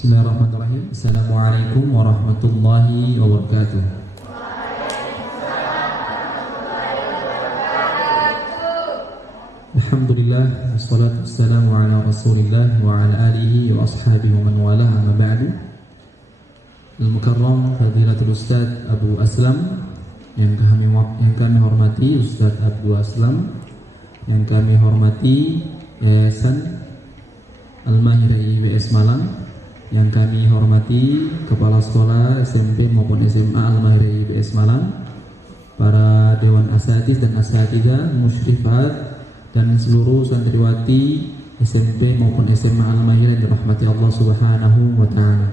Bismillahirrahmanirrahim. Assalamualaikum warahmatullahi wabarakatuh. Alhamdulillah, wassalatu wassalamu ala rasulillah wa ala alihi wa ashabihi wa man wala, amma ba'du. Al-Mukarram Fadilatul Ustaz Abu Aslam, yang kami hormati Ustaz Abu Aslam, yang kami hormati Yayasan Al-Mahirah IWS Malang, yang kami hormati Kepala Sekolah SMP maupun SMA Al-Mahirah IWS Malang, para Dewan Asatiz dan Asatidah, Musyrifat, dan seluruh santriwati SMP maupun SMA Al-Mahirah yang dirahmati Allah Subhanahu wa Ta'ala.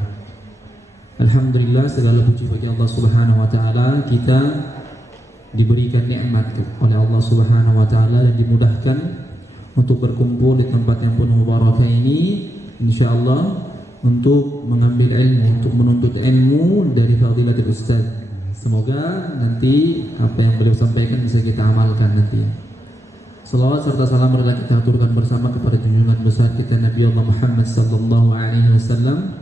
Alhamdulillah, segala puji bagi Allah Subhanahu wa Ta'ala. Kita diberikan nikmat oleh Allah Subhanahu wa Ta'ala dan dimudahkan untuk berkumpul di tempat yang penuh barakah ini, insyaallah, untuk mengambil ilmu, untuk menuntut ilmu dari Fadilatul Ustaz. Semoga nanti apa yang beliau sampaikan bisa kita amalkan nanti. Salawat serta salam marilah kita aturkan bersama kepada junjungan besar kita Nabi Allah Muhammad sallallahu alaihi wasallam,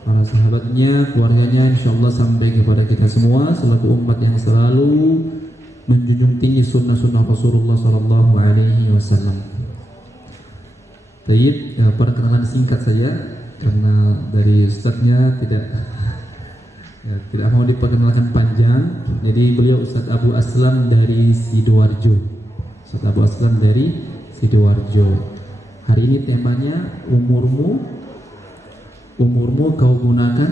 para sahabatnya, keluarganya, insyaallah sampai kepada kita semua selaku umat yang selalu menjunjung tinggi sunnah-sunnah Rasulullah sallallahu alaihi wasallam. Baik, perkenalan singkat saja karena dari Ustadznya tidak mau diperkenalkan panjang. Jadi beliau Ustadz Abu Aslam dari Sidoarjo. Ustadz Abu Aslam dari Sidoarjo. Hari ini temanya umurmu kau gunakan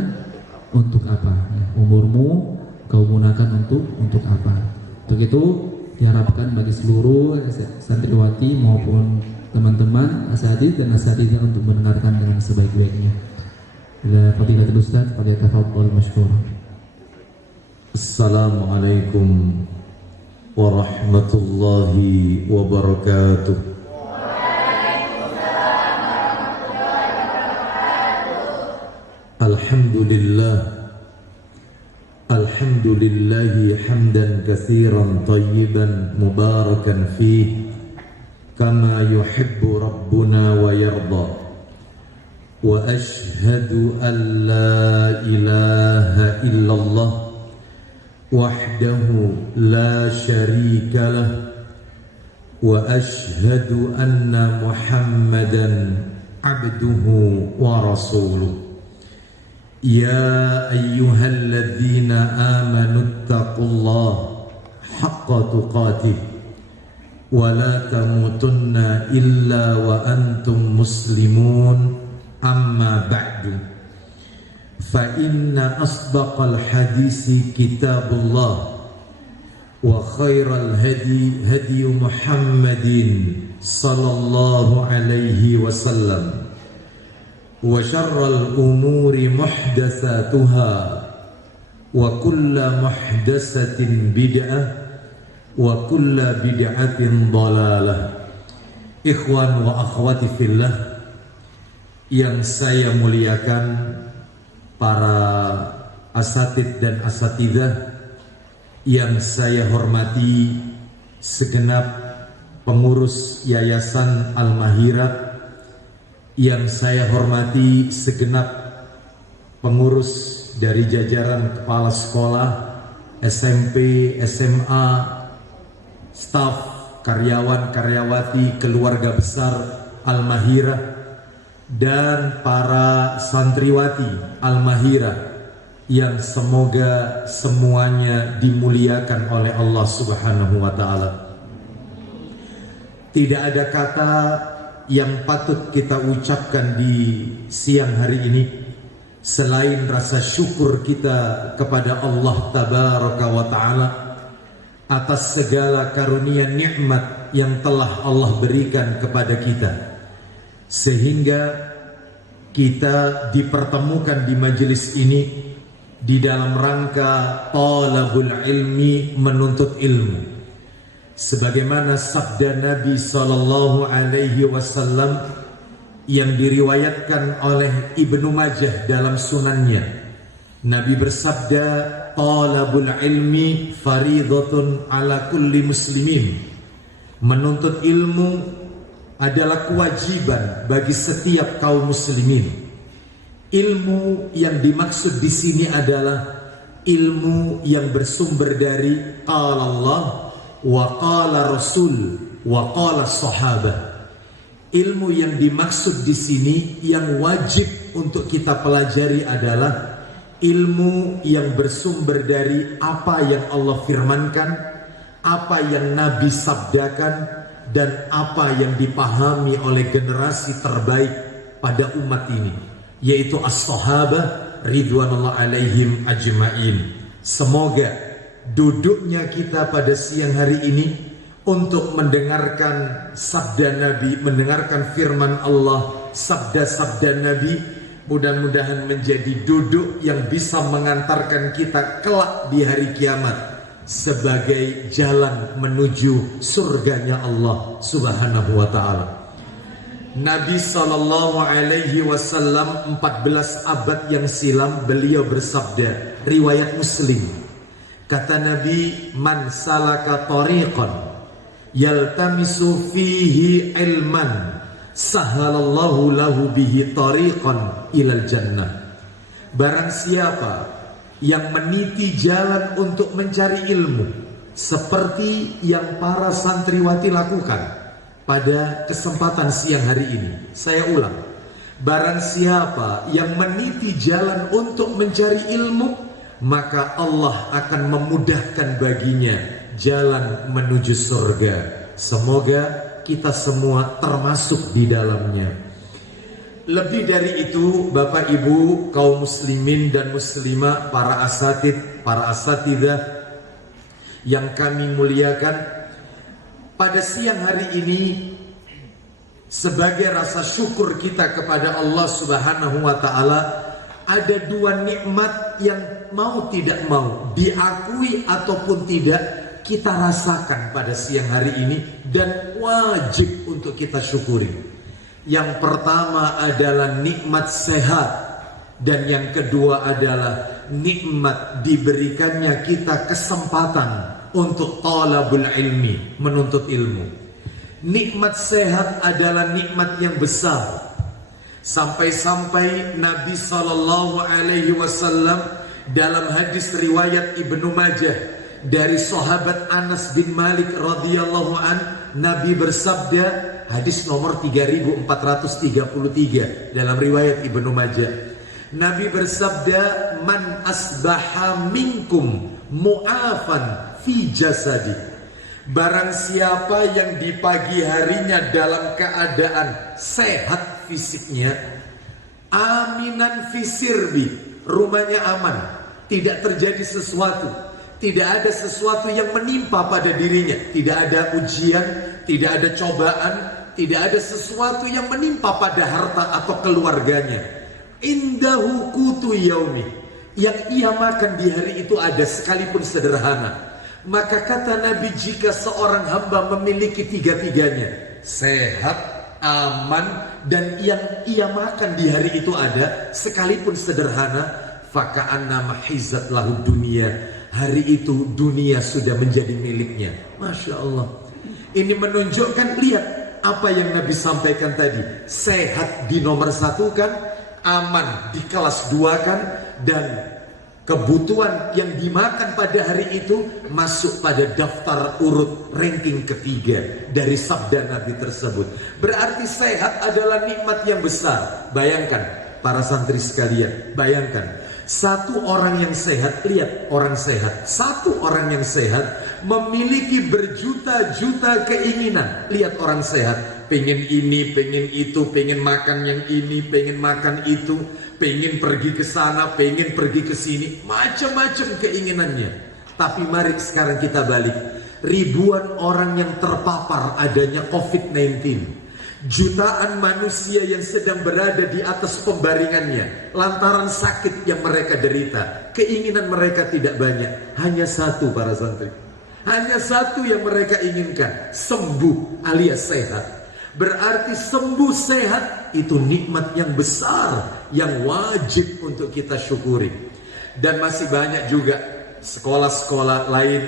untuk apa? Umurmu kau gunakan untuk apa? Untuk itu diharapkan bagi seluruh santriwati maupun teman-teman asatidz dan asatidzah untuk mendengarkan dengan sebaik-baiknya. Bila Fadilatul Ustaz, falyatafaddal mashkura. Assalamualaikum warahmatullahi wabarakatuh. Alhamdulillahi hamdan katsiran tayyiban mubarakan fihi kama yuhibbu rabbuna wa yarda, wa ashhadu an la ilaha illallah wahdahu la syarika lah, wa ashhadu anna muhammadan abduhu wa rasuluh. Ya ayyuhalladzina amanu taqullaha haqqa tuqatih wa la tamutunna illa wa antum muslimun, amma ba'du, fa inna asdaqal hadisi kitabullah wa khairal hadi hadi Muhammadin sallallahu alaihi wasallam, wa syarral umuri muhdatsatuha wa kullu muhdatsatin bid'ah wa kulla bid'atin dhalalah. Ikhwan wa akhwati fillah yang saya muliakan, para asatidz dan asatidzah yang saya hormati, segenap pengurus Yayasan Al-Mahirah yang saya hormati, segenap pengurus dari jajaran kepala sekolah SMP, SMA, staf, karyawan, karyawati, keluarga besar Al-Mahirah, dan para santriwati Al-Mahirah yang semoga semuanya dimuliakan oleh Allah Subhanahu wa Ta'ala. Tidak ada kata yang patut kita ucapkan di siang hari ini selain rasa syukur kita kepada Allah Tabaraka wa Ta'ala atas segala karunia nikmat yang telah Allah berikan kepada kita, sehingga kita dipertemukan di majelis ini di dalam rangka talabul ilmi, menuntut ilmu, sebagaimana sabda Nabi sallallahu alaihi wasallam yang diriwayatkan oleh Ibnu Majah dalam sunannya. Nabi bersabda, talabul ilmi faridatun ala kulli muslimin. Menuntut ilmu adalah kewajiban bagi setiap kaum muslimin. Ilmu yang dimaksud di sini adalah ilmu yang bersumber dari qala Allah wa qala Rasul wa qala sahabah. Ilmu yang dimaksud di sini yang wajib untuk kita pelajari adalah ilmu yang bersumber dari apa yang Allah firmankan, apa yang Nabi sabdakan, dan apa yang dipahami oleh generasi terbaik pada umat ini, yaitu as-sahabah ridwanullah alaihim ajma'in. Semoga duduknya kita pada siang hari ini untuk mendengarkan sabda Nabi, mendengarkan firman Allah, sabda-sabda Nabi, mudah-mudahan menjadi duduk yang bisa mengantarkan kita kelak di hari kiamat sebagai jalan menuju surganya Allah Subhanahu wa ta'ala. Nabi SAW 14 abad yang silam beliau bersabda, riwayat Muslim, kata Nabi, man salaka tariqan yaltamisu fihi ilman sahalallahu lahu bihi tariqan ilal jannah. Barang siapa yang meniti jalan untuk mencari ilmu seperti yang para santriwati lakukan pada kesempatan siang hari ini. Saya ulang, barang siapa yang meniti jalan untuk mencari ilmu, maka Allah akan memudahkan baginya jalan menuju surga. Semoga kita semua termasuk di dalamnya. Lebih dari itu, Bapak Ibu kaum muslimin dan muslimah, para asatid, para asatidah yang kami muliakan, pada siang hari ini sebagai rasa syukur kita kepada Allah Subhanahu wa ta'ala, ada dua nikmat yang mau tidak mau, diakui ataupun tidak, kita rasakan pada siang hari ini dan wajib untuk kita syukuri. Yang pertama adalah nikmat sehat, dan yang kedua adalah nikmat diberikannya kita kesempatan untuk talabul ilmi, menuntut ilmu. Nikmat sehat adalah nikmat yang besar. Sampai-sampai Nabi SAW dalam hadis riwayat Ibnu Majah dari sahabat Anas bin Malik radhiyallahu an, Nabi bersabda, hadis nomor 3433 dalam riwayat Ibnu Majah. Nabi bersabda, man asbaha minkum mu'afan fi jasadi. Barang siapa yang di pagi harinya dalam keadaan sehat fisiknya, aminan fi sirbi, rumahnya aman, tidak terjadi sesuatu, tidak ada sesuatu yang menimpa pada dirinya, tidak ada ujian, tidak ada cobaan, tidak ada sesuatu yang menimpa pada harta atau keluarganya. Indahu qutu yaumi, yang ia makan di hari itu ada sekalipun sederhana. Maka kata Nabi, jika seorang hamba memiliki tiga-tiganya, sehat, aman, dan yang ia makan di hari itu ada sekalipun sederhana, faka'anna mahizat lahu dunia, hari itu dunia sudah menjadi miliknya. Masya Allah. Ini menunjukkan, lihat apa yang Nabi sampaikan tadi, sehat di nomor satu kan, aman di kelas 2 kan, dan kebutuhan yang dimakan pada hari itu masuk pada daftar urut ranking ketiga dari sabda Nabi tersebut. Berarti sehat adalah nikmat yang besar. Bayangkan para santri sekalian, bayangkan satu orang yang sehat, lihat orang sehat, satu orang yang sehat memiliki berjuta-juta keinginan. Lihat orang sehat, pengen ini, pengen itu, pengen makan yang ini, pengen makan itu, pengen pergi ke sana, pengen pergi ke sini, macam-macam keinginannya. Tapi mari sekarang kita balik. Ribuan orang yang terpapar adanya COVID-19. Jutaan manusia yang sedang berada di atas pembaringannya lantaran sakit yang mereka derita. Keinginan mereka tidak banyak, hanya satu para santri. Hanya satu yang mereka inginkan, sembuh alias sehat. Berarti sembuh sehat itu nikmat yang besar yang wajib untuk kita syukuri. Dan masih banyak juga sekolah-sekolah lain,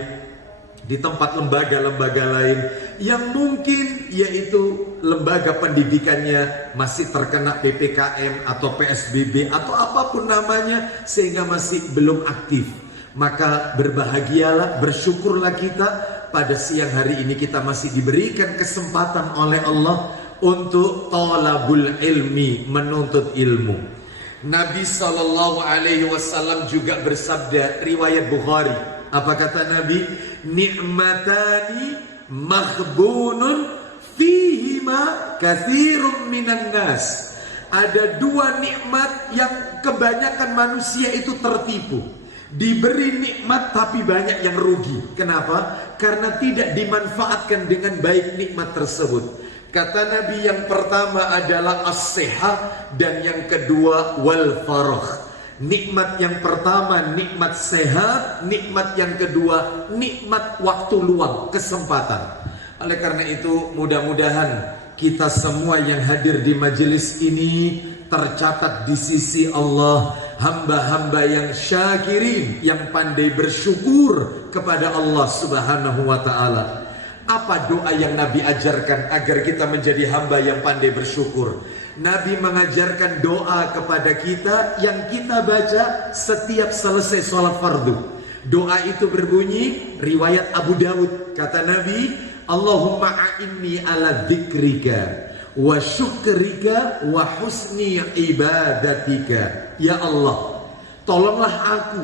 di tempat lembaga-lembaga lain yang mungkin yaitu lembaga pendidikannya masih terkena PPKM atau PSBB atau apapun namanya sehingga masih belum aktif. Maka berbahagialah, bersyukurlah kita pada siang hari ini kita masih diberikan kesempatan oleh Allah untuk talabul ilmi, menuntut ilmu. Nabi SAW juga bersabda, riwayat Bukhari. Apa kata Nabi? Ni'matani maghbunun fihima katsirun minan nas. Ada dua nikmat yang kebanyakan manusia itu tertipu. Diberi nikmat tapi banyak yang rugi. Kenapa? Karena tidak dimanfaatkan dengan baik nikmat tersebut. Kata Nabi, yang pertama adalah as-sihah dan yang kedua wal faragh. Nikmat yang pertama nikmat sehat, nikmat yang kedua nikmat waktu luang, kesempatan. Oleh karena itu mudah-mudahan kita semua yang hadir di majelis ini tercatat di sisi Allah hamba-hamba yang syakirin, yang pandai bersyukur kepada Allah Subhanahu wa ta'ala. Apa doa yang Nabi ajarkan agar kita menjadi hamba yang pandai bersyukur? Nabi mengajarkan doa kepada kita yang kita baca setiap selesai sholat fardu. Doa itu berbunyi, riwayat Abu Dawud, kata Nabi, Allahumma a'inni ala dzikrika wa syukrika wa husni ibadatika. Ya Allah, tolonglah aku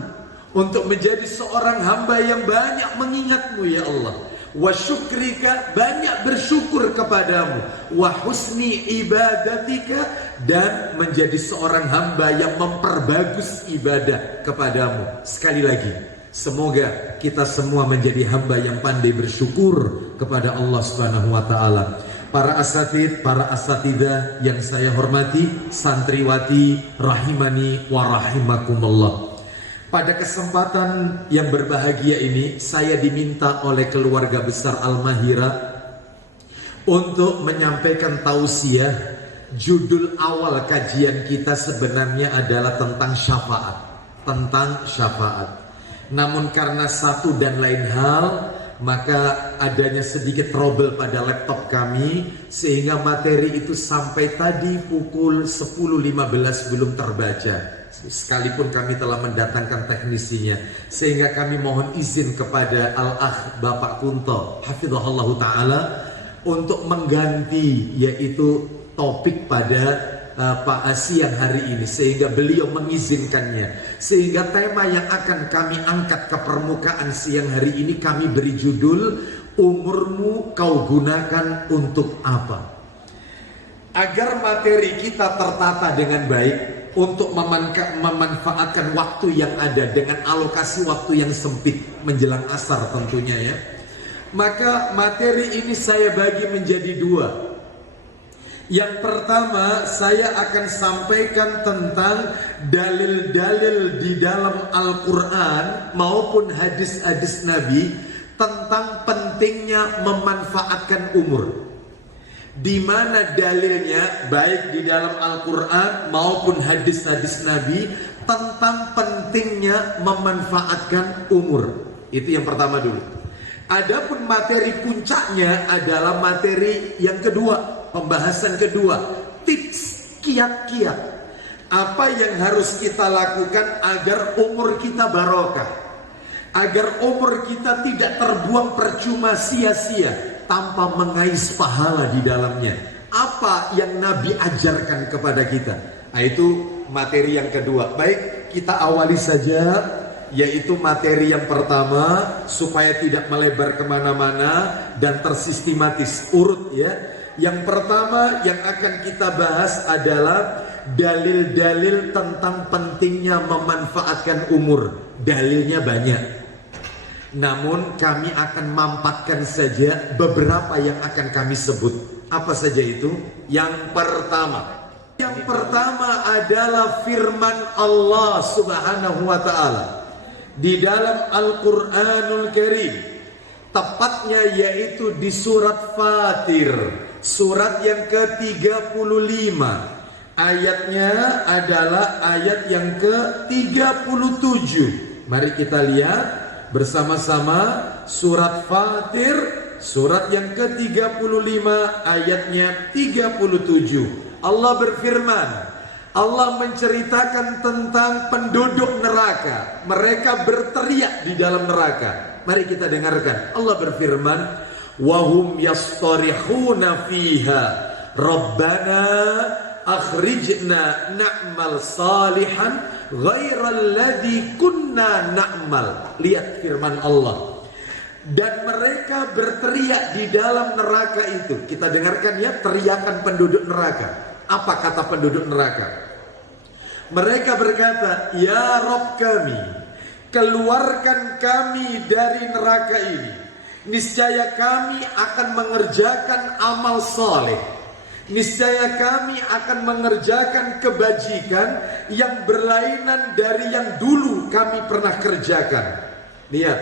untuk menjadi seorang hamba yang banyak mengingatmu ya Allah. Wa syukrika, banyak bersyukur kepadamu. Wa husni ibadatika, dan menjadi seorang hamba yang memperbagus ibadah kepadamu. Sekali lagi, semoga kita semua menjadi hamba yang pandai bersyukur kepada Allah Subhanahu wa ta'ala. Para asatid, para asatidah yang saya hormati, santriwati rahimani wa rahimakumullah. Pada kesempatan yang berbahagia ini, saya diminta oleh keluarga besar Al-Mahira untuk menyampaikan tausiah. Judul awal kajian kita sebenarnya adalah tentang syafaat. Tentang syafaat. Namun karena satu dan lain hal, maka adanya sedikit trouble pada laptop kami, sehingga materi itu sampai tadi pukul 10.15 belum terbaca. Sekalipun kami telah mendatangkan teknisinya, sehingga kami mohon izin kepada Al-Akh Bapak Kunto hafizahullah ta'ala untuk mengganti yaitu topik pada Pak siang hari ini, sehingga beliau mengizinkannya, sehingga tema yang akan kami angkat ke permukaan siang hari ini kami beri judul, umurmu kau gunakan untuk apa? Agar materi kita tertata dengan baik untuk memanfaatkan waktu yang ada dengan alokasi waktu yang sempit menjelang asar tentunya ya. Maka materi ini saya bagi menjadi dua. Yang pertama, saya akan sampaikan tentang dalil-dalil di dalam Al-Quran maupun hadis-hadis Nabi tentang pentingnya memanfaatkan umur. Di mana dalilnya baik di dalam Al-Quran maupun hadis-hadis Nabi tentang pentingnya memanfaatkan umur. Itu yang pertama dulu. Adapun materi puncaknya adalah materi yang kedua. Pembahasan kedua, tips kiat-kiat apa yang harus kita lakukan agar umur kita barokah, agar umur kita tidak terbuang percuma sia-sia tanpa mengais pahala di dalamnya. Apa yang Nabi ajarkan kepada kita? Nah, itu materi yang kedua. Baik, kita awali saja, yaitu materi yang pertama supaya tidak melebar kemana-mana dan tersistematis, urut ya. Yang pertama yang akan kita bahas adalah dalil-dalil tentang pentingnya memanfaatkan umur. Dalilnya banyak, namun kami akan mampatkan saja beberapa yang akan kami sebut. Apa saja itu? Yang pertama adalah firman Allah Subhanahu wa ta'ala di dalam Al-Quranul Karim, tepatnya yaitu di surat Fatir, surat yang ke-35. Ayatnya adalah ayat yang ke-37. Mari kita lihat bersama-sama surat Fatir surat yang ke-35 ayatnya 37. Allah berfirman, Allah menceritakan tentang penduduk neraka. Mereka berteriak di dalam neraka. Mari kita dengarkan. Allah berfirman, wahum yastarihuna fiha rabbana akhrijna na'mal salihan ghairal ladzi kunna na'mal. Lihat firman Allah. Dan mereka berteriak di dalam neraka itu. Kita dengarkan ya teriakan penduduk neraka. Apa kata penduduk neraka? Mereka berkata, ya Rabb kami, keluarkan kami dari neraka ini. Niscaya kami akan mengerjakan amal saleh. Niscaya kami akan mengerjakan kebajikan yang berlainan dari yang dulu kami pernah kerjakan. Lihat,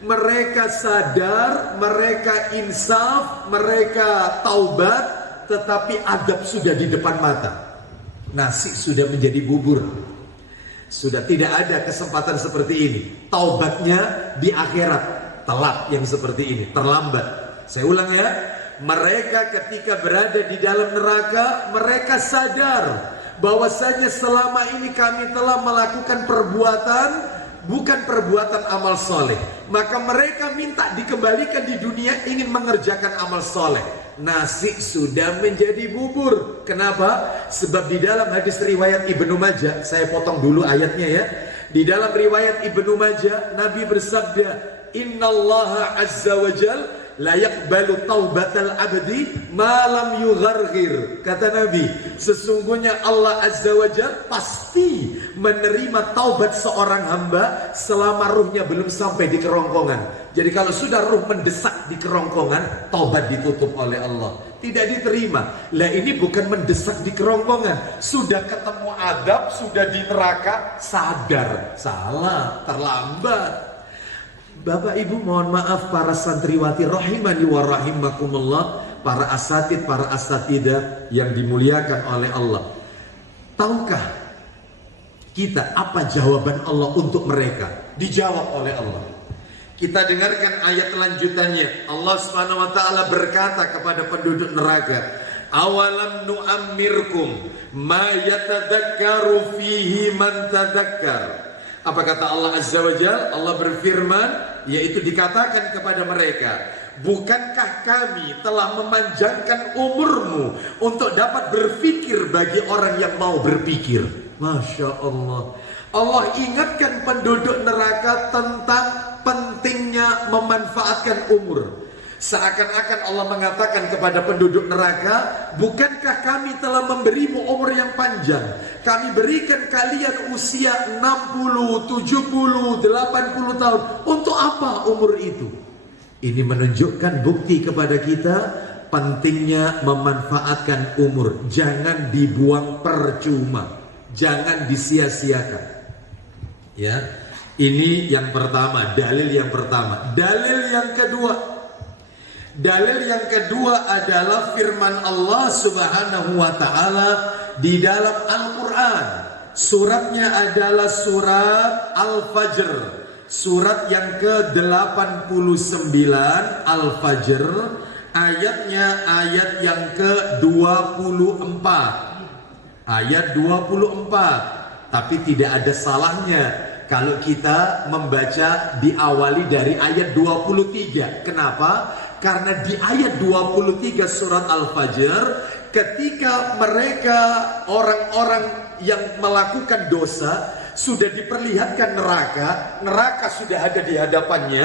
mereka sadar, mereka insaf, mereka taubat, tetapi adab sudah di depan mata. Nasi sudah menjadi bubur. Sudah tidak ada kesempatan seperti ini. Taubatnya di akhirat. Telat yang seperti ini, terlambat. Saya ulang ya. Mereka ketika berada di dalam neraka, mereka sadar bahwasanya selama ini kami telah melakukan perbuatan bukan perbuatan amal soleh. Maka mereka minta dikembalikan di dunia ingin mengerjakan amal soleh. Nasi sudah menjadi bubur. Kenapa? Sebab di dalam hadis riwayat Ibnu Majah, saya potong dulu ayatnya ya. Di dalam riwayat Ibnu Majah, Nabi bersabda, Innallaha azza wa jal la yaqbalu taubatal abdi ma lam yugharghir. Kata Nabi, sesungguhnya Allah azza wa jal pasti menerima taubat seorang hamba selama ruhnya belum sampai di kerongkongan. Jadi kalau sudah ruh mendesak di kerongkongan, taubat ditutup oleh Allah, tidak diterima. Lah ini bukan mendesak di kerongkongan, sudah ketemu adab, sudah di neraka, sadar, salah, terlambat. Bapak Ibu mohon maaf para santriwati rahimani wa rahimakumullah, para asatid, para asatidah yang dimuliakan oleh Allah. Tahukah kita apa jawaban Allah untuk mereka? Dijawab oleh Allah. Kita dengarkan ayat lanjutannya. Allah Subhanahu wa taala berkata kepada penduduk neraka, "Awalam nu'ammirkum ma yatadzakkaru fihi man tadzakkar." Apa kata Allah Azza wa Jalla? Allah berfirman, yaitu dikatakan kepada mereka, bukankah kami telah memanjangkan umurmu untuk dapat berpikir bagi orang yang mau berpikir? Masya Allah. Allah ingatkan penduduk neraka tentang pentingnya memanfaatkan umur. Seakan-akan Allah mengatakan kepada penduduk neraka, bukankah kami telah memberimu umur yang panjang? Kami berikan kalian usia 60, 70, 80 tahun. Untuk apa umur itu? Ini menunjukkan bukti kepada kita pentingnya memanfaatkan umur. Jangan dibuang percuma, jangan disia-siakan. Ya, ini yang pertama, dalil yang pertama. Dalil yang kedua, adalah firman Allah Subhanahu wa taala di dalam Al-Qur'an. Suratnya adalah surat Al-Fajr. Surat yang ke-89 Al-Fajr, ayatnya ayat yang ke-24. Ayat 24. Tapi tidak ada salahnya kalau kita membaca diawali dari ayat 23. Kenapa? Karena di ayat 23 surat Al-Fajr, ketika mereka orang-orang yang melakukan dosa sudah diperlihatkan neraka sudah ada di hadapannya,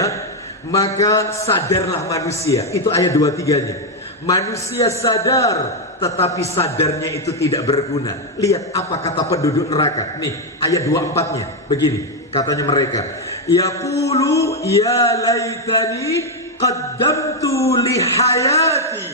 maka sadarlah manusia. Itu ayat 23-nya. Manusia sadar, tetapi sadarnya itu tidak berguna. Lihat apa kata penduduk neraka. Nih, ayat 24-nya. Begini, katanya mereka. Yaqulu ya laitani qaddamtu li hayati.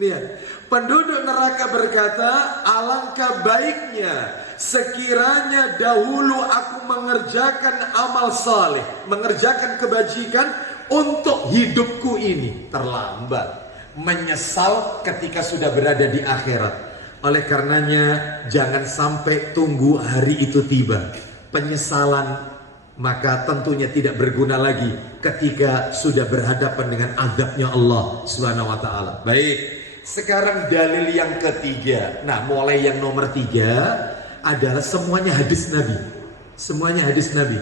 Lihat, penduduk neraka berkata, alangkah baiknya sekiranya dahulu aku mengerjakan amal saleh, mengerjakan kebajikan untuk hidupku ini. Terlambat, menyesal ketika sudah berada di akhirat. Oleh karenanya jangan sampai tunggu hari itu tiba. Penyesalan maka tentunya tidak berguna lagi ketika sudah berhadapan dengan azabnya Allah Subhanahu wa taala. Baik, sekarang dalil yang ketiga. Nah, mulai yang nomor 3 adalah semuanya hadis Nabi. Semuanya hadis Nabi.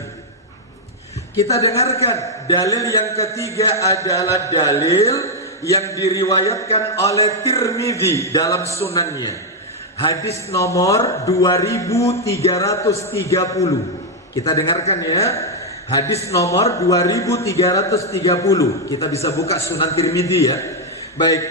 Kita dengarkan dalil yang ketiga adalah dalil yang diriwayatkan oleh Tirmidzi dalam sunannya. Hadis nomor 2330. Kita dengarkan ya. Hadis nomor 2330. Kita bisa buka Sunan Tirmidzi ya. Baik.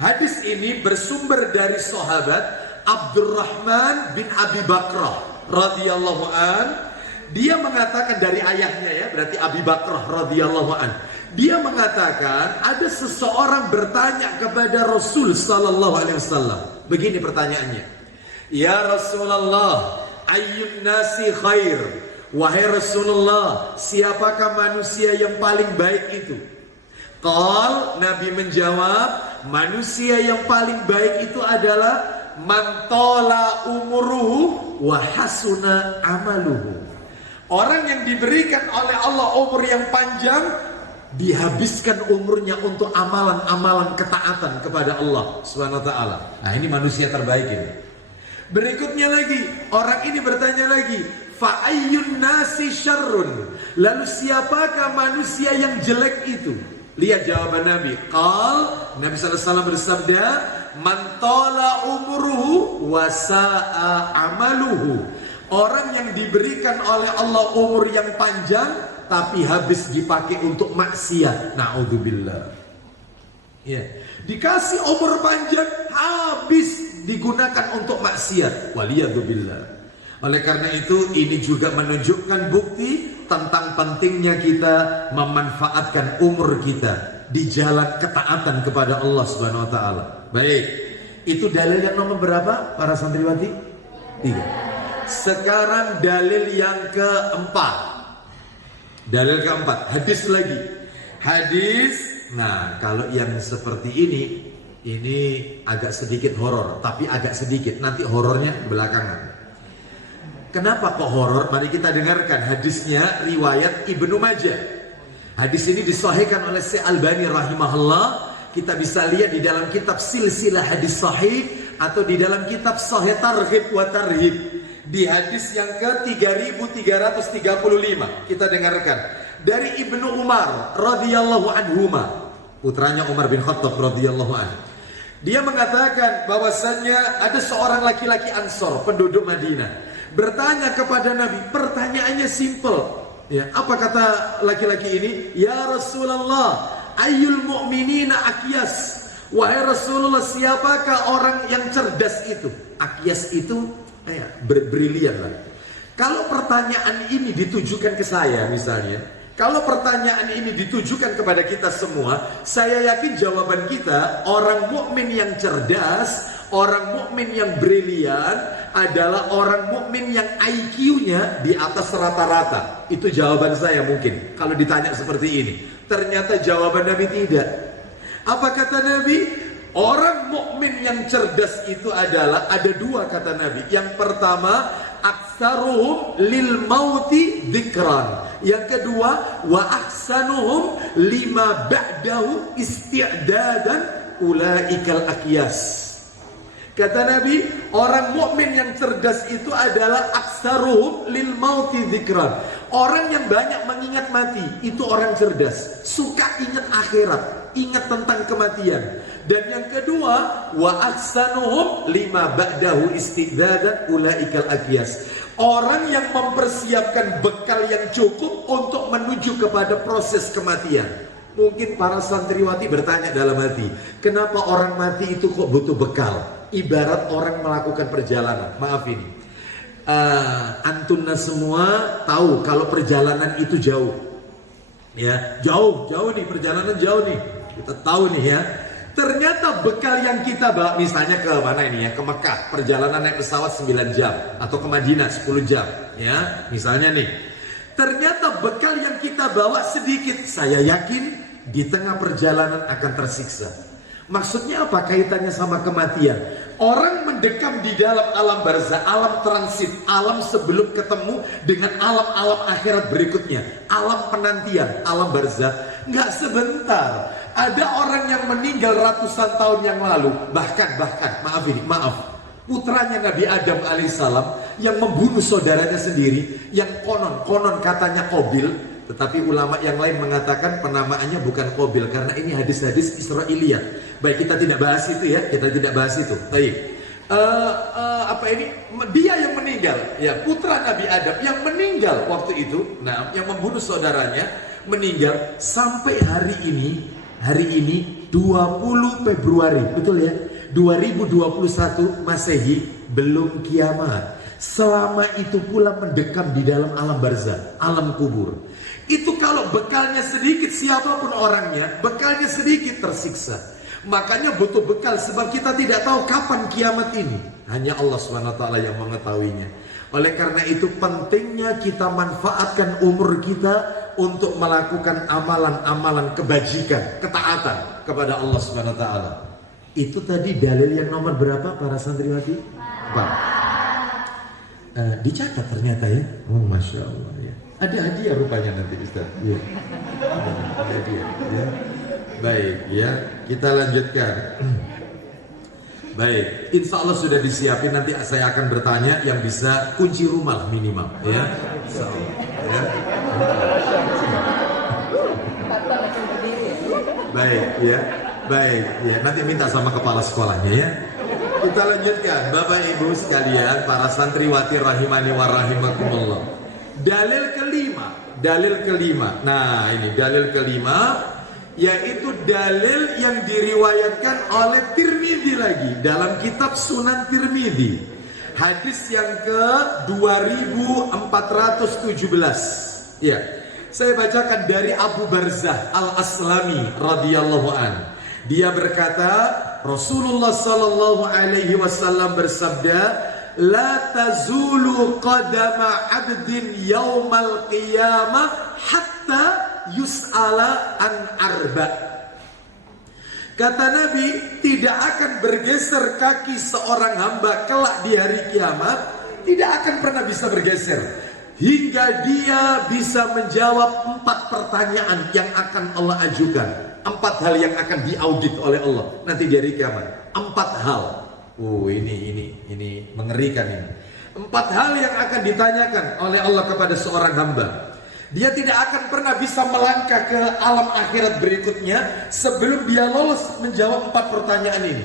Hadis ini bersumber dari sahabat Abdurrahman bin Abi Bakrah radhiyallahu an. Dia mengatakan dari ayahnya ya, berarti Abi Bakrah radhiyallahu an. Dia mengatakan ada seseorang bertanya kepada Rasul sallallahu alaihi wasallam. Begini pertanyaannya. Ya Rasulullah, ayyun nasi khair? Wahai Rasulullah, siapakah manusia yang paling baik itu? Qal, Nabi menjawab, manusia yang paling baik itu adalah man tola umuruhu wa hasuna amaluhu. Orang yang diberikan oleh Allah umur yang panjang, dihabiskan umurnya untuk amalan-amalan ketaatan kepada Allah Subhanahu wa taala. Nah, ini manusia terbaik ini. Berikutnya lagi, orang ini bertanya lagi, fa ayyun nasi syarrun? Lalu siapakah manusia yang jelek itu? Lihat jawaban Nabi. Nabi SAW bersabda, man tola umuruhu wa sa'a amaluhu. Orang yang diberikan oleh Allah umur yang panjang, tapi habis dipakai untuk maksiat. Na'udzubillah. Ya, dikasih umur panjang, habis digunakan untuk maksiat. Waliyadzubillah. Oleh karena itu, ini juga menunjukkan bukti tentang pentingnya kita memanfaatkan umur kita di jalan ketaatan kepada Allah Subhanahu wa taala. Baik, itu dalil yang nomor berapa para santriwati? 3. Sekarang dalil yang keempat. Dalil keempat, hadis lagi. Hadis, nah kalau yang seperti ini agak sedikit horor, tapi agak sedikit, nanti horornya belakangan. Kenapa kok horor? Mari kita dengarkan hadisnya, riwayat Ibnu Majah. Hadis ini disahihkan oleh Syekh Albani rahimahullah. Kita bisa lihat di dalam kitab Silsilah Hadis Sahih atau di dalam kitab Sahih Targhib wa Tarhib. Di hadis yang ke-3335 kita dengarkan dari Ibnu Umar radhiyallahu anhuma, putranya Umar bin Khattab radhiyallahu anhu. Dia mengatakan bahwasannya ada seorang laki-laki Ansor penduduk Madinah bertanya kepada Nabi. Pertanyaannya simple ya, apa kata laki-laki ini? Ya Rasulullah, ayyul mu'minina akyas? Wahai Rasulullah, siapakah orang yang cerdas itu? Akyas itu brilian lah. Kalau pertanyaan ini ditujukan ke saya misalnya, kalau pertanyaan ini ditujukan kepada kita semua, saya yakin jawaban kita, orang mukmin yang cerdas, orang mukmin yang brilian adalah orang mukmin yang IQ-nya di atas rata-rata. Itu jawaban saya mungkin kalau ditanya seperti ini. Ternyata jawaban Nabi tidak. Apa kata Nabi? Orang mukmin yang cerdas itu adalah ada dua kata Nabi. Yang pertama, aktsaruhum lil mauti dzikran. Yang kedua, wa ahsanuhum lima ba'dahu isti'dadan ulaikal aqyas. Kata Nabi, orang mukmin yang cerdas itu adalah aktsaruhum lil mauti dzikran. Orang yang banyak mengingat mati, itu orang cerdas. Suka ingat akhirat, ingat tentang kematian. Dan yang kedua, wa ahsanuhum lima ba'dahu isti'dadan ulaikal aqyas. Orang yang mempersiapkan bekal yang cukup untuk menuju kepada proses kematian. Mungkin para santriwati bertanya dalam hati, kenapa orang mati itu kok butuh bekal? Ibarat orang melakukan perjalanan. Maaf ini, antunna semua tahu kalau perjalanan itu jauh. Ya, jauh nih, perjalanan jauh nih. Kita tahu nih ya. Ternyata bekal yang kita bawa, misalnya ke mana ini ya, ke Mekah, perjalanan naik pesawat 9 jam, atau ke Madinah 10 jam, ya, misalnya nih. Ternyata bekal yang kita bawa sedikit, saya yakin di tengah perjalanan akan tersiksa. Maksudnya apa kaitannya sama kematian? Orang mendekam di dalam alam barzah, alam transit, alam sebelum ketemu dengan alam-alam akhirat berikutnya, alam penantian, alam barzah. Nggak sebentar. Ada orang yang meninggal ratusan tahun yang lalu, bahkan maaf, putranya Nabi Adam alaihissalam yang membunuh saudaranya sendiri, yang konon katanya Qabil. Tetapi ulama yang lain mengatakan penamaannya bukan Qabil, karena ini hadis-hadis Israiliyah. Baik, kita tidak bahas itu ya, Baik. Dia yang meninggal, ya, putra Nabi Adam yang meninggal waktu itu, nah, yang membunuh saudaranya meninggal sampai hari ini 20 Februari, betul ya? 2021 Masehi, belum kiamat. Selama itu pula mendekam di dalam alam barzah, alam kubur. Itu kalau bekalnya sedikit, siapapun orangnya, bekalnya sedikit tersiksa. Makanya butuh bekal, sebab kita tidak tahu kapan kiamat ini. Hanya Allah SWT yang mengetahuinya. Oleh karena itu pentingnya kita manfaatkan umur kita untuk melakukan amalan-amalan kebajikan, ketaatan kepada Allah SWT. Itu tadi dalil yang nomor berapa para santriwati? 4. Dicatat ternyata ya. Oh, Masya Allah ya. Ada hadiah rupanya nanti Ustaz. Ya. Ada hadiah ya. Baik ya, kita lanjutkan. Baik, insya Allah sudah disiapin. Nanti saya akan bertanya yang bisa kunci rumah minimal ya. Insya Allah ya. Baik ya. Baik ya, nanti minta sama kepala sekolahnya ya. Kita lanjutkan, Bapak Ibu sekalian, para santriwati rahimani wa rahimakumullah. Dalil kelima. Nah, ini dalil kelima, yaitu dalil yang diriwayatkan oleh Tirmidzi lagi dalam kitab Sunan Tirmidzi. Hadis yang ke 2417. Ya. Saya bacakan dari Abu Barzah Al-Aslami radhiyallahu an. Dia berkata, Rasulullah sallallahu alaihi wasallam bersabda, la tazulu qadama 'abdin yaumal qiyamah hatta yus'ala an arba. Kata Nabi, tidak akan bergeser kaki seorang hamba kelak di hari kiamat, tidak akan pernah bisa bergeser hingga dia bisa menjawab 4 pertanyaan yang akan Allah ajukan. 4 hal yang akan diaudit oleh Allah nanti di hari kiamat. 4 hal. Ini mengerikan ini. 4 hal yang akan ditanyakan oleh Allah kepada seorang hamba. Dia tidak akan pernah bisa melangkah ke alam akhirat berikutnya sebelum dia lolos menjawab 4 pertanyaan ini.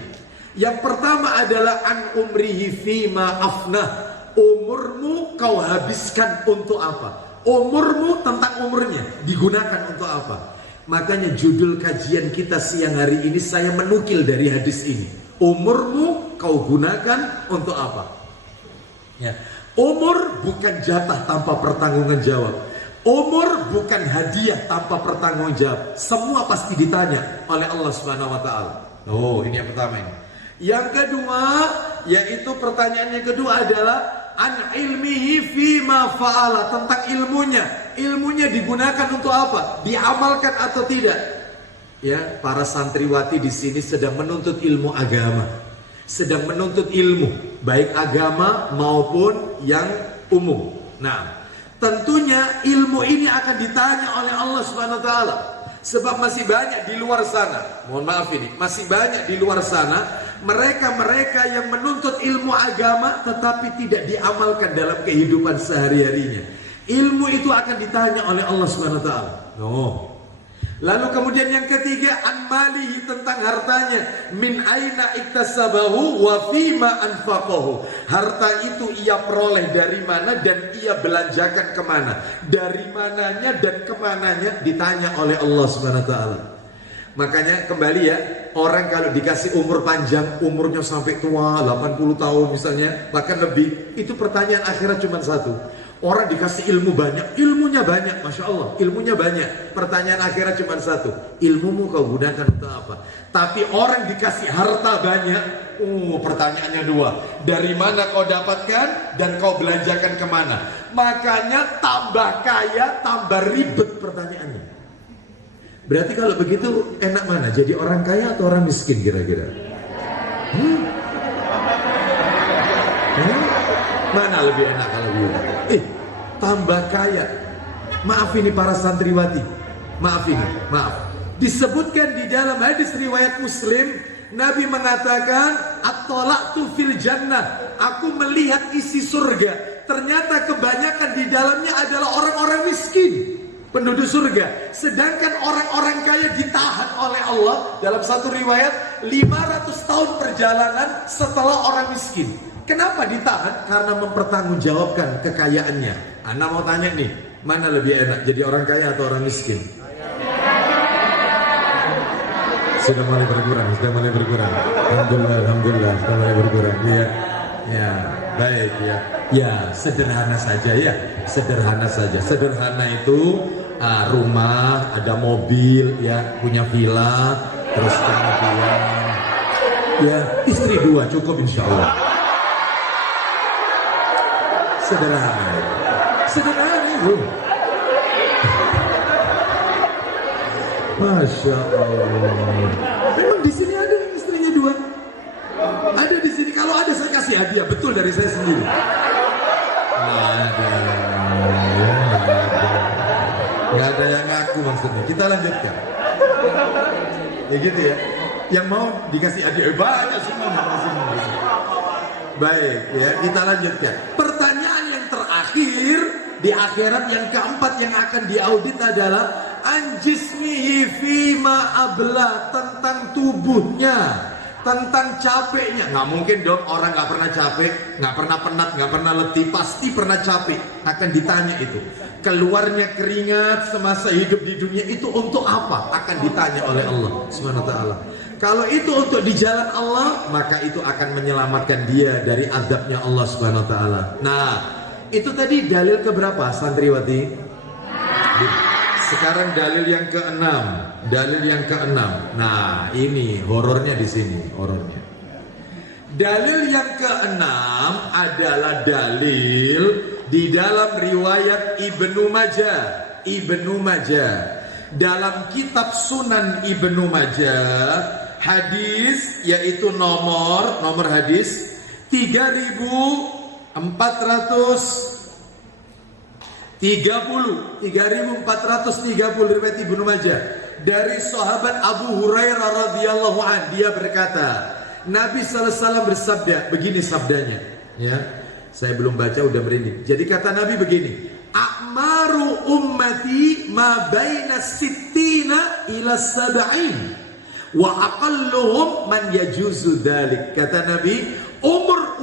Yang pertama adalah an umrihi fima afnah. Umurmu kau habiskan untuk apa? Umurmu, tentang umurnya digunakan untuk apa? Makanya judul kajian kita siang hari ini saya menukil dari hadis ini. Umurmu kau gunakan untuk apa? Ya. Umur bukan jatah tanpa pertanggungan jawab. Umur bukan hadiah tanpa pertanggung jawab. Semua pasti ditanya oleh Allah Subhanahu wa taala. Oh, ini yang pertama ini. Yang kedua, yaitu pertanyaan yang kedua adalah an ilmihi fima fa'ala, tentang ilmunya. Ilmunya digunakan untuk apa? Diamalkan atau tidak? Ya, para santriwati di sini sedang menuntut ilmu agama. Sedang menuntut ilmu, baik agama maupun yang umum. Nah, tentunya ilmu ini akan ditanya oleh Allah Subhanahu wa taala. Sebab masih banyak di luar sana, mohon maaf ini, masih banyak di luar sana mereka-mereka yang menuntut ilmu agama tetapi tidak diamalkan dalam kehidupan sehari-harinya. Ilmu itu akan ditanya oleh Allah Subhanahu wa taala. Lalu kemudian yang ketiga, an malihi, tentang hartanya. Min aina iktasabahu wa fima anfaqahu. Harta itu ia peroleh dari mana dan ia belanjakan kemana. Dari mananya dan kemananya ditanya oleh Allah Subhanahu wa taala. Makanya kembali ya, orang kalau dikasih umur panjang, umurnya sampai tua 80 tahun misalnya, bahkan lebih, itu pertanyaan akhirat cuma satu. Orang dikasih ilmu banyak, ilmunya banyak, Masya Allah, ilmunya banyak. Pertanyaan akhirat cuma satu, ilmumu kau gunakan untuk apa? Tapi orang dikasih harta banyak, pertanyaannya 2, dari mana kau dapatkan dan kau belanjakan kemana? Makanya tambah kaya, tambah ribet pertanyaannya. Berarti kalau begitu enak mana? Jadi orang kaya atau orang miskin kira-kira? Mana lebih enak kalau begitu? Tambah kaya. Maaf ini para santriwati. Maaf. Disebutkan di dalam hadis riwayat Muslim, Nabi mengatakan, "At-talaqtu fil jannah." Aku melihat isi surga. Ternyata kebanyakan di dalamnya adalah orang-orang miskin, penduduk surga. Sedangkan orang-orang kaya ditahan oleh Allah. Dalam satu riwayat 500 tahun perjalanan setelah orang miskin. Kenapa ditahan? Karena mempertanggungjawabkan kekayaannya. Anda mau tanya nih, mana lebih enak, jadi orang kaya atau orang miskin? Sudah mulai berkurang. Alhamdulillah, sudah mulai berkurang. Ya, baik ya. Ya, sederhana saja ya. Sederhana itu rumah, ada mobil, ya, punya villa, terus kemudian ya istri 2 cukup insya Allah. Sederhana itu. Masya Allah. Memang di sini ada yang istrinya 2. Ada di sini. Kalau ada saya kasih hadiah, betul dari saya sendiri. Nggak ada yang ngaku maksudnya. Kita lanjutkan. Ya gitu ya. Yang mau dikasih hadiah banyak semua. Baik ya, kita lanjutkan. Pertanyaan yang terakhir di akhirat yang keempat yang akan diaudit adalah anjismihi fima abla, tentang tubuhnya, tentang capeknya. Nggak mungkin dong orang nggak pernah capek, nggak pernah penat, nggak pernah letih, pasti pernah capek. Akan ditanya itu. Keluarnya keringat semasa hidup di dunia itu untuk apa? Akan ditanya oleh Allah Subhanahu wa taala. Kalau itu untuk di jalan Allah, maka itu akan menyelamatkan dia dari azabnya Allah Subhanahu wa taala. Nah, itu tadi dalil keberapa santriwati? Sekarang dalil yang ke-6. Nah, ini horornya di sini, horornya. Dalil yang ke-6 adalah dalil di dalam riwayat Ibnu Majah. Dalam kitab Sunan Ibnu Majah, hadis yaitu nomor hadis 3430 riwayat Ibnu Majah dari sahabat Abu Hurairah radhiyallahu anhu. Dia berkata, Nabi sallallahu alaihi wasallam bersabda, begini sabdanya, ya. Saya belum baca udah merinding. Jadi kata Nabi begini, "A'maru ummati ma baina sittina ila sab'in wa aqalluhum man yajuzu dzalik." Kata Nabi, umur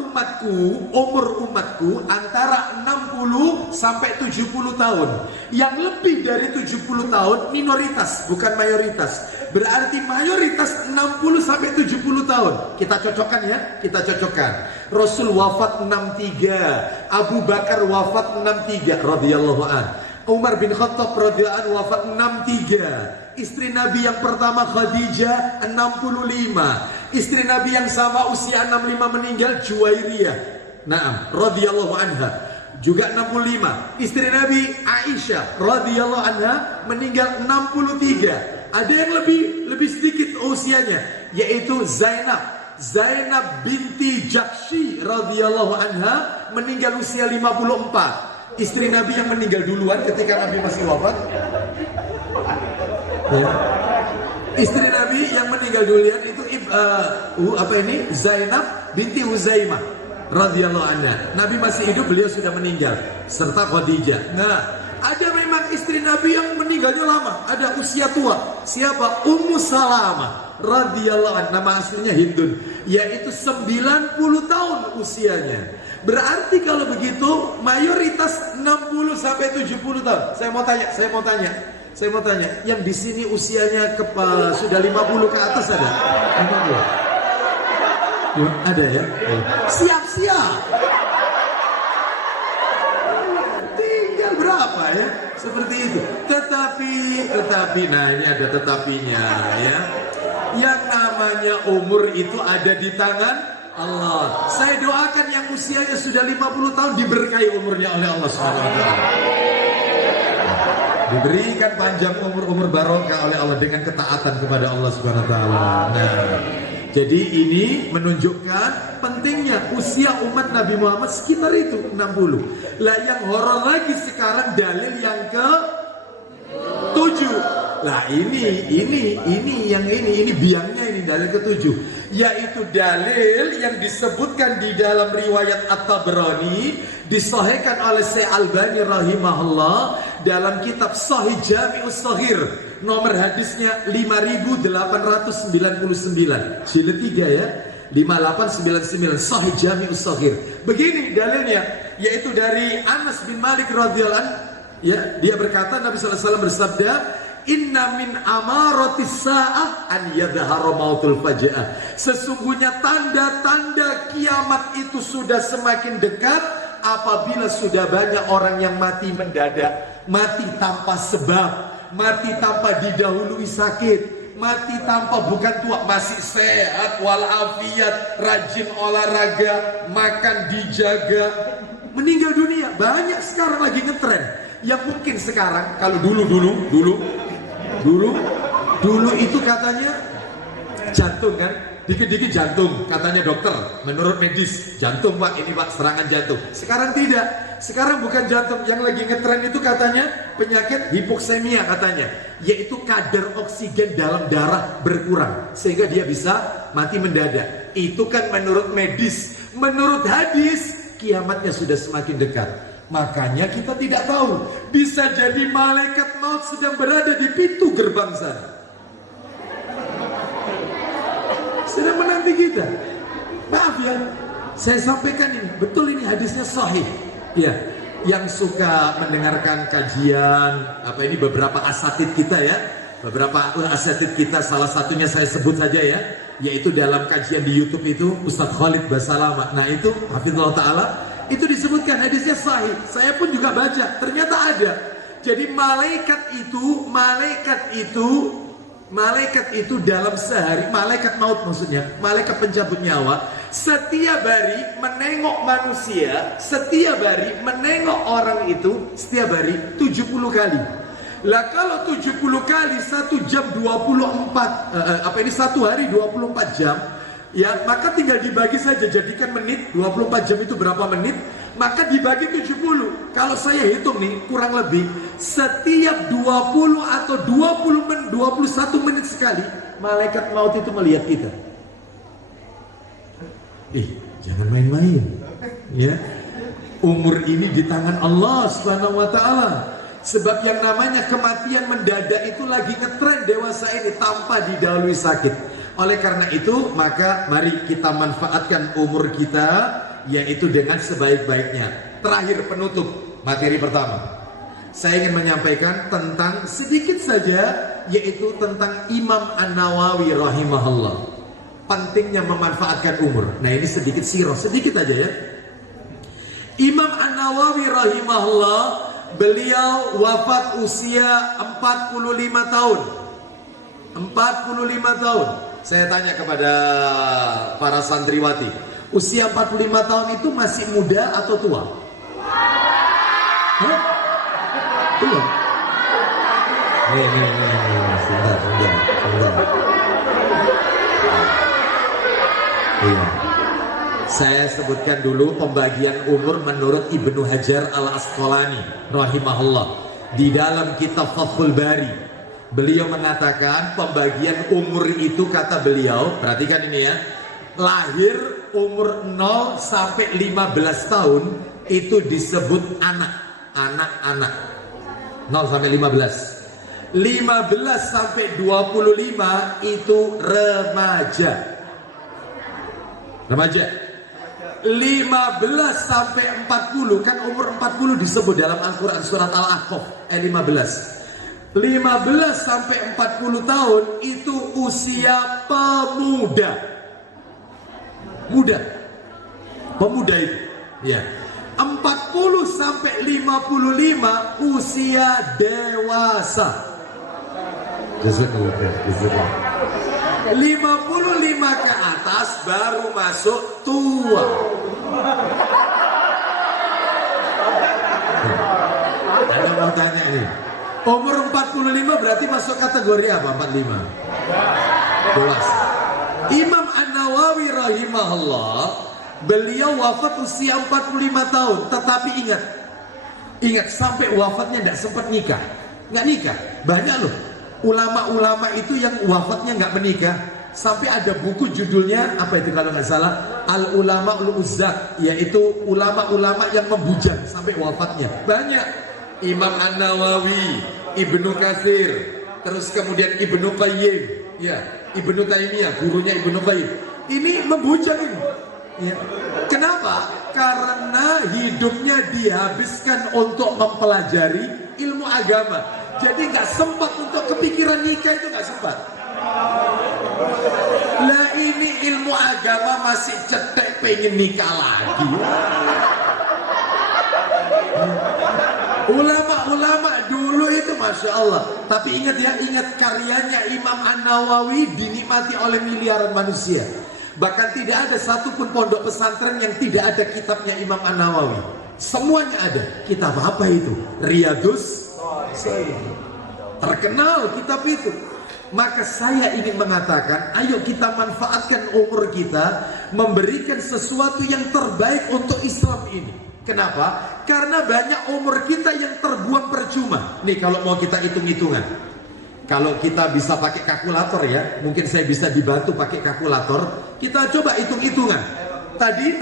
umatku antara 60 sampai 70 tahun. Yang lebih dari 70 tahun minoritas, bukan mayoritas. Berarti mayoritas 60 sampai 70 tahun. Kita cocokkan ya, Rasul wafat 63, Abu Bakar wafat 63 radhiyallahu an. Umar bin Khattab radhiyallahu anhu wafat 63. Istri Nabi yang pertama Khadijah 65. Istri Nabi yang sama usia 65 meninggal Juwairiyah, Naam, radhiyallahu anha, juga 65. Istri Nabi Aisyah radhiyallahu anha meninggal 63. Ada yang lebih sedikit usianya, yaitu Zainab binti Jahsy radhiyallahu anha meninggal usia 54. Istri Nabi yang meninggal duluan ketika Nabi masih wafat. Ya. Istri Nabi yang meninggal duluan itu Zainab binti Huzaimah radhiyallahu anha. Nabi masih hidup, beliau sudah meninggal, serta Khadijah. Nah, ada memang istri Nabi yang meninggalnya lama, ada usia tua. Siapa? Ummu Salamah radhiyallahu anha, nama aslinya Hindun, yaitu 90 tahun usianya. Berarti kalau begitu mayoritas 60 sampai 70 tahun. Saya mau tanya, yang di sini usianya sudah 50 ke atas ada? 50. Ada ya? Siap-siap. Tinggal berapa ya? Seperti itu. Tetapi, nah ini ada tetapinya ya. Yang namanya umur itu ada di tangan Allah. Saya doakan yang usianya sudah 50 tahun diberkahi umurnya oleh Allah SWT. diberikan panjang umur barokah oleh Allah dengan ketaatan kepada Allah Subhanahu wa taala. Nah, jadi ini menunjukkan pentingnya usia umat Nabi Muhammad sekitar itu 60. Lah yang horor lagi sekarang dalil yang ke 7. Lah ini biangnya ini dalil ke-7, yaitu dalil yang disebutkan di dalam riwayat At-Tabrani, disahihkan oleh Syekh Albani rahimahullah dalam kitab Sahih Jami'us Shaghir, nomor hadisnya 5899, jilid 3 ya, 5899 Sahih Jami'us Shaghir. Begini dalilnya, yaitu dari Anas bin Malik radhiyallahu anhu, ya, dia berkata Nabi sallallahu alaihi wasallam bersabda, "Inna min amaratis sa'ah an yadhhara mautul faja'ah." Sesungguhnya tanda-tanda kiamat itu sudah semakin dekat apabila sudah banyak orang yang mati mendadak, mati tanpa sebab, mati tanpa didahului sakit, mati tanpa bukan tua, masih sehat walafiat, rajin olahraga, makan dijaga, meninggal dunia. Banyak sekarang lagi ngetren. Yang mungkin sekarang, kalau dulu itu katanya jantung kan, dikit-dikit jantung katanya dokter, menurut medis jantung pak, ini pak serangan jantung. Sekarang tidak, sekarang bukan jantung, yang lagi ngetren itu katanya penyakit hipoksemia katanya, yaitu kadar oksigen dalam darah berkurang sehingga dia bisa mati mendadak. Itu kan menurut medis. Menurut hadis kiamatnya sudah semakin dekat. Makanya kita tidak tahu, bisa jadi malaikat maut sedang berada di pintu gerbang sana, sedang menanti kita. Maaf ya, saya sampaikan ini, betul ini hadisnya sahih. Ya, yang suka mendengarkan kajian apa ini, beberapa asatid kita ya, beberapa asatid kita, salah satunya saya sebut saja ya, yaitu dalam kajian di YouTube itu Ustadz Khalid Basalama. Nah itu hafizallahu taala, itu disebutkan hadisnya sahih. Saya pun juga baca, ternyata ada. Jadi malaikat itu dalam sehari, malaikat maut maksudnya, malaikat pencabut nyawa, setiap hari menengok manusia, setiap hari menengok orang itu, setiap hari 70 kali. Lah kalau 70 kali 1 jam 24, satu hari 24 jam, ya, maka tinggal dibagi saja, jadikan menit, 24 jam itu berapa menit, maka dibagi 70. Kalau saya hitung nih, kurang lebih setiap 20 atau 21 menit sekali malaikat maut itu melihat kita. Jangan main-main. Ya. Umur ini di tangan Allah Subhanahu wa taala. Sebab yang namanya kematian mendadak itu lagi ngetren dewasa ini tanpa didahului sakit. Oleh karena itu, maka mari kita manfaatkan umur kita, yaitu dengan sebaik-baiknya. Terakhir penutup materi pertama, saya ingin menyampaikan tentang sedikit saja, yaitu tentang Imam An-Nawawi rahimahullah. Pentingnya memanfaatkan umur. Nah ini sedikit sirah, sedikit aja ya. Imam An-Nawawi rahimahullah, beliau wafat usia 45 tahun. 45 tahun. Saya tanya kepada para santriwati, usia 45 tahun itu masih muda atau tua? Hah? Tua? Nih, sebentar. Iya. Saya sebutkan dulu pembagian umur menurut Ibnu Hajar Al-Asqalani rahimahullah di dalam kitab Fathul Bari. Beliau mengatakan pembagian umur itu, kata beliau, perhatikan ini ya, lahir umur 0 sampai 15 tahun itu disebut anak-anak 0 sampai 15 sampai 25 itu remaja 15 sampai 40, kan umur 40 disebut dalam Al-Quran surat Al-Ahqaf 15 sampai 40 tahun itu usia pemuda itu ya. 40 sampai 55 usia dewasa. 55 ke atas baru masuk tua. Anda mau tanya nih, Umur 45 berarti masuk kategori apa? 45 dewasa. Imam An-Nawawi rahimahullah, beliau wafat usia 45 tahun. Tetapi ingat sampai wafatnya tidak sempat nikah. Nggak nikah. Banyak loh ulama-ulama itu yang wafatnya nggak menikah. Sampai ada buku judulnya apa itu kalau nggak salah, Al-Ulama Ul-Uzzat, yaitu ulama-ulama yang membujang sampai wafatnya. Banyak. Imam An-Nawawi, Ibnu Katsir, terus kemudian Ibnu Qayyim, ya, Ibnu Taimiyah, gurunya Ibnu Qayyim. Ini membujang ini. Ya. Kenapa? Karena hidupnya dihabiskan untuk mempelajari ilmu agama. Jadi nggak sempat untuk kepikiran nikah, itu nggak sempat. Lah ini ilmu agama masih cetek pengen nikah lagi. Ulama-ulama dulu itu Masya Allah. Tapi ingat ya, ingat karyanya Imam An-Nawawi dinikmati oleh miliaran manusia. Bahkan tidak ada satupun pondok pesantren yang tidak ada kitabnya Imam An-Nawawi. Semuanya ada. Kitab apa itu? Riyadus Shalihin. Terkenal kitab itu. Maka saya ingin mengatakan, ayo kita manfaatkan umur kita, memberikan sesuatu yang terbaik untuk Islam ini. Kenapa? Karena banyak umur kita yang terbuang percuma. Nih kalau mau kita hitung-hitungan, kalau kita bisa pakai kalkulator ya, mungkin saya bisa dibantu pakai kalkulator. Kita coba hitung-hitungan. Tadi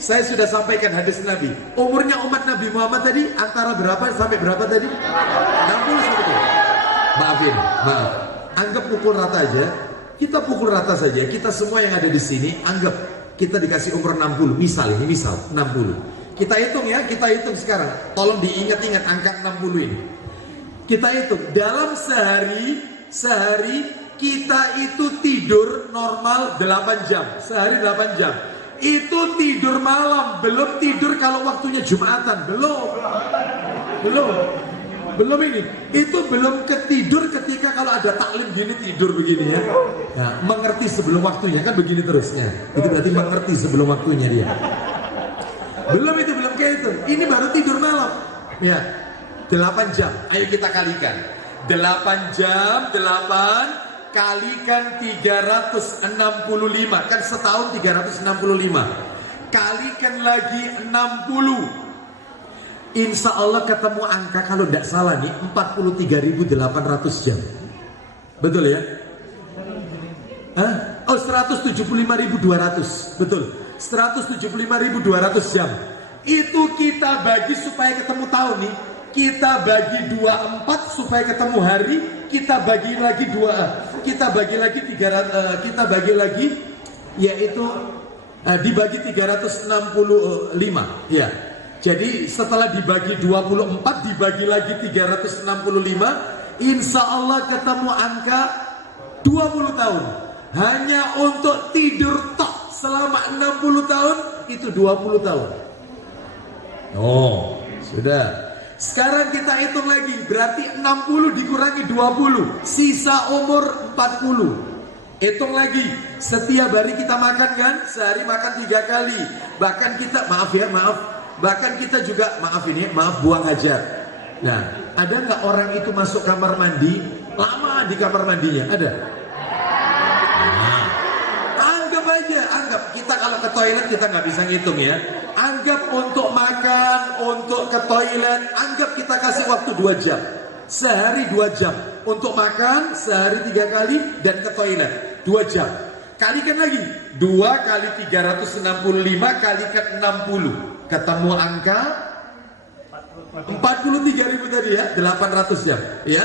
saya sudah sampaikan hadis Nabi. Umurnya umat Nabi Muhammad tadi antara berapa sampai berapa tadi? 60 sampai berapa? Maaf. Anggap pukul rata aja. Kita pukul rata saja. Kita semua yang ada di sini anggap kita dikasih umur 60. Misal 60. Kita hitung ya, kita hitung sekarang. Tolong diingat-ingat angka 60 ini. Kita hitung dalam sehari kita itu tidur normal 8 jam. Sehari 8 jam. Itu tidur malam, belum tidur kalau waktunya Jumatan, belum ini. Itu belum ketidur ketika kalau ada taklim gini tidur begini ya. Nah, mengerti sebelum waktunya kan begini terusnya. Itu berarti mengerti sebelum waktunya dia. Belum kayak itu. Ini baru tidur malam. Ya. 8 jam. Ayo kita kalikan. 8 jam, 8 kalikan 365. Kan setahun 365. Kalikan lagi 60. Insya Allah ketemu angka kalau tidak salah nih 43.800 jam. Betul ya? Hah? Oh 175.200. Betul. 175.200 jam. Itu kita bagi supaya ketemu tahun nih. Kita bagi 24 supaya ketemu hari. Kita bagi lagi 2. Kita bagi lagi 300. Kita bagi lagi yaitu dibagi 365. Ya. Jadi setelah dibagi 24 dibagi lagi 365, insya Allah ketemu angka 20 tahun. Hanya untuk tidur tok selama 60 tahun itu 20 tahun. Oh, sudah. Sekarang kita hitung lagi, berarti 60 dikurangi 20, sisa umur 40. Hitung lagi, setiap hari kita makan kan? Sehari makan 3 kali. Bahkan kita, bahkan kita juga, maaf buang hajat. Nah, ada nggak orang itu masuk kamar mandi lama di kamar mandinya? Ada? Nah, anggap kita kalau ke toilet kita nggak bisa ngitung ya. Anggap untuk makan, untuk ke toilet, anggap kita kasih waktu 2 jam. Sehari 2 jam. Untuk makan sehari 3 kali dan ke toilet 2 jam. Kalikan lagi 2 kali 365 kalikan 60. Ketemu angka 43.000 tadi ya, 800 jam ya,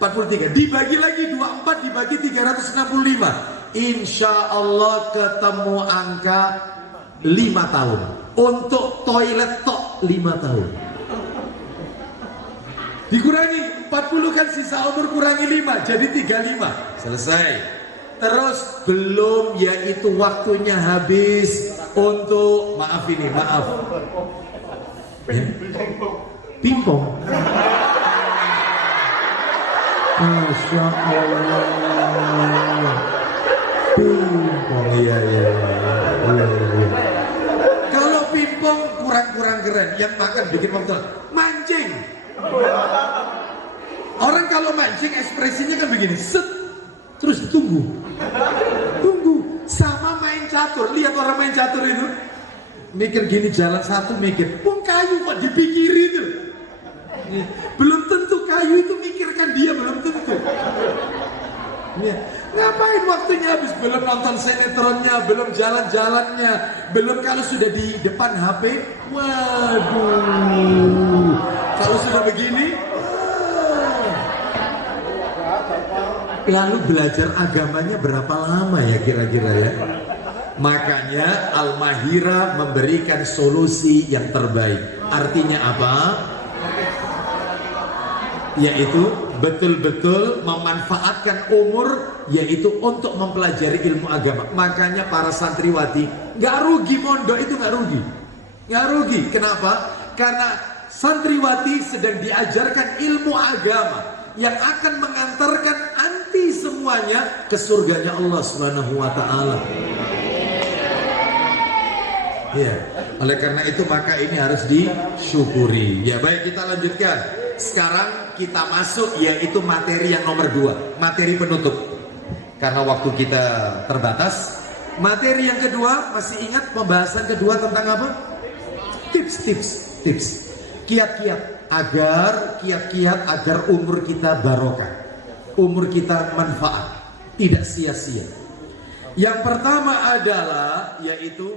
43 dibagi lagi 24 dibagi 365, insya Allah ketemu angka 5 tahun. Untuk toilet tok 5 tahun. Dikurangi 40 kan sisa umur kurangi 5 jadi 35. Selesai. Terus belum yaitu waktunya habis untuk maaf. Ya. Pingpong. Masya Allah. Pingpong iya. Kalau pingpong kurang keren. Yang makan bikin waktu mancing. kalau mancing ekspresinya kan begini, set, terus tunggu. Sama main catur, lihat orang main catur itu, mikir gini jalan satu mikir, pun kayu kok dipikiri itu. Belum tentu kayu itu mikirkan dia, belum tentu. Ngapain waktunya habis, belum nonton sinetronnya, belum jalan-jalannya, belum kalau sudah di depan HP, waduh, kalau sudah begini, lalu belajar agamanya berapa lama ya kira-kira ya? Makanya Al-Mahira memberikan solusi yang terbaik. Artinya apa? Yaitu betul-betul memanfaatkan umur, yaitu untuk mempelajari ilmu agama. Makanya para santriwati nggak rugi mondok itu, nggak rugi. Kenapa? Karena santriwati sedang diajarkan ilmu agama yang akan mengantarkan anti semuanya ke surganya Allah Subhanahu wa taala. Ya, oleh karena itu maka ini harus disyukuri. Ya, baik, kita lanjutkan. Sekarang kita masuk yaitu materi yang nomor 2, materi penutup. Karena waktu kita terbatas. Materi yang kedua, masih ingat pembahasan kedua tentang apa? Tips. Kiat-kiat agar umur kita barokah, umur kita manfaat, tidak sia-sia. Yang pertama adalah yaitu